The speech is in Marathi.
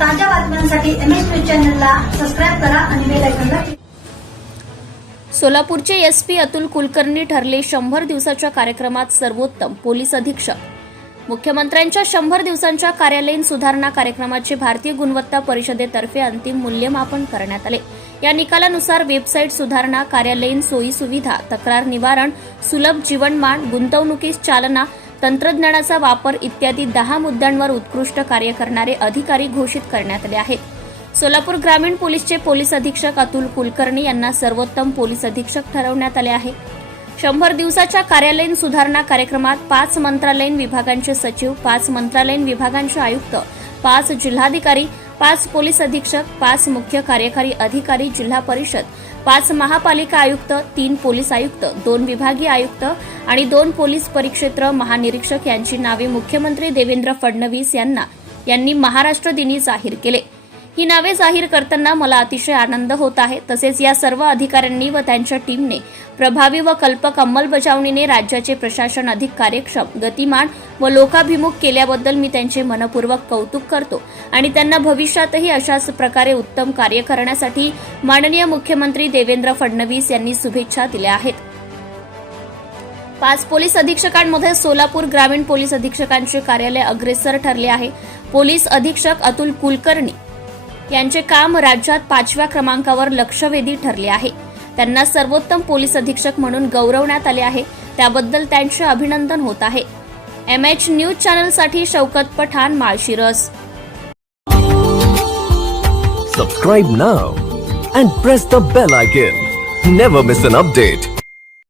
ताज्या बातम्यांसाठी एम एस न्यूज चॅनलला सबस्क्राईब करा आणि बेल आयकॉनला सोलापूरचे एसपी अतुल कुलकर्णी ठरले शंभर दिवसाच्या कार्यक्रमात सर्वोत्तम पोलीस अधीक्षक. मुख्यमंत्र्यांच्या शंभर दिवसांच्या कार्यालयीन सुधारणा कार्यक्रमाचे भारतीय गुणवत्ता परिषदेतर्फे अंतिम मूल्यमापन करण्यात आले. या निकालानुसार वेबसाईट सुधारणा कार्यालयीन सोयी सुविधा तक्रार निवारण सुलभ जीवनमान गुंतवणुकीस चालना तंत्रज्ञानाचा वापर इत्यादी दहा मुद्द्यांवर उत्कृष्ट कार्य करणारे अधिकारी घोषित करण्यात आले आहेत. सोलापूर ग्रामीण पोलीसचे पोलीस अधीक्षक अतुल कुलकर्णी यांना सर्वोत्तम पोलीस अधीक्षक ठरवण्यात आले आहे. शंभर दिवसाच्या कार्यालयीन सुधारणा कार्यक्रमात पाच मंत्रालयीन विभागांचे सचिव पाच मंत्रालयीन विभागांचे आयुक्त पाच जिल्हाधिकारी पाच पोलीस अधीक्षक पाच मुख्य कार्यकारी अधिकारी जिल्हा परिषद पाच महापालिका आयुक्त तीन पोलीस आयुक्त दोन विभागीय आयुक्त आणि दोन पोलीस परिक्षेत्र महानिरीक्षक यांची नावे मुख्यमंत्री देवेंद्र फडणवीस यांना यांनी महाराष्ट्र दिनी जाहीर केले. ही नावे जाहीर करताना मला अतिशय आनंद होत आहे. तसेच या सर्व अधिकाऱ्यांनी व त्यांच्या टीमने प्रभावी व कल्पक अंमलबजावणीने राज्याचे प्रशासन अधिक कार्यक्षम गतिमान व लोकाभिमुख केल्याबद्दल मी त्यांचे मनपूर्वक कौतुक करतो आणि त्यांना भविष्यातही अशाच प्रकारे उत्तम कार्य करण्यासाठी माननीय मुख्यमंत्री देवेंद्र फडणवीस यांनी शुभेच्छा दिल्या आहेत. पाच पोलीस अधीक्षकांमध्ये सोलापूर ग्रामीण पोलीस अधीक्षकांचे कार्यालय अग्रेसर ठरले आहे. पोलीस अधीक्षक अतुल कुलकर्णी यांचे काम राज्यात पाचव्या क्रमांकावर लक्षवेधी ठरले आहे. त्यांना सर्वोत्तम पोलीस अधीक्षक म्हणून गौरवण्यात आले आहे. त्याबद्दल त्यांचे अभिनंदन होत आहे. M H news चॅनलसाठी Shaukat Pathan Malshiras subscribe now and press the bell icon never miss an update